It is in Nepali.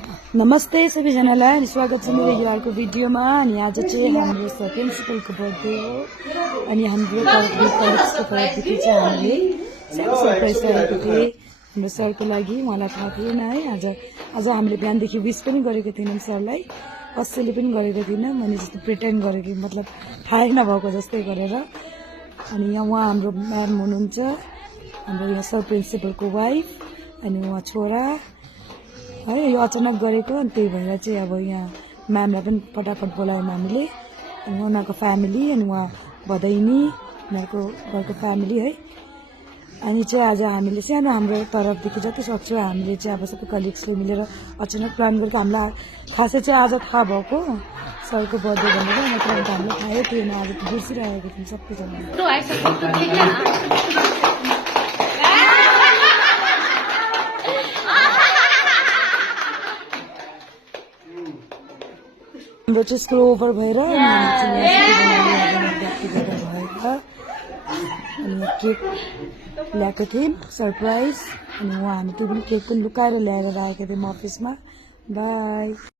नमस्ते सबैजनालाई अनि स्वागत छ मेरो यो अर्को भिडियोमा। अनि आज चाहिँ हाम्रो प्रिन्सिपलको बर्थडे हो अनि हाम्रो कलिग्सको तर्फदेखि चाहिँ हामीले सानो सरप्राइज गरेको थिएँ हाम्रो सरको लागि। उहाँलाई थाहा थिएन है। आज हामीले बिहानदेखि विस पनि गरेको थिएनौँ सरलाई, कसैले पनि गरेको थिएन। मैले जस्तो प्रिटेन्ड गरेको, मतलब थाहै नभएको जस्तै गरेर। अनि यहाँ उहाँ हाम्रो म्याम हुनुहुन्छ, हाम्रो यहाँ सर प्रिन्सिपलको वाइफ अनि उहाँ छोरा है। यो अचानक गरेको अनि त्यही भएर चाहिँ अब यहाँ म्यामलाई पनि फटाफट बोलायौँ हामीले अनि उनीहरूको फ्यामिली अनि उहाँ भदैनी उनीहरूको घरको फ्यामिली है। अनि चाहिँ आज हामीले सानो हाम्रो तर्फदेखि जति सक्छौँ हामीले चाहिँ अब सबै कलिग्सले मिलेर अचानक प्लान गरेको। हामीलाई खासै चाहिँ आज थाहा भएको सरको बर्थडे भनेर, मतलब हामीलाई थाहै थिएन। आज त बिर्सिरहेको थियौँ सबैजना। हाम्रो चाहिँ स्कुल ओभर भएर भएर अनि केक ल्याएको थियौँ सरप्राइज। अनि उहाँ हामी त्यो पनि केक पनि लुकाएर ल्याएर राखेको थियौँ अफिसमा। बाई।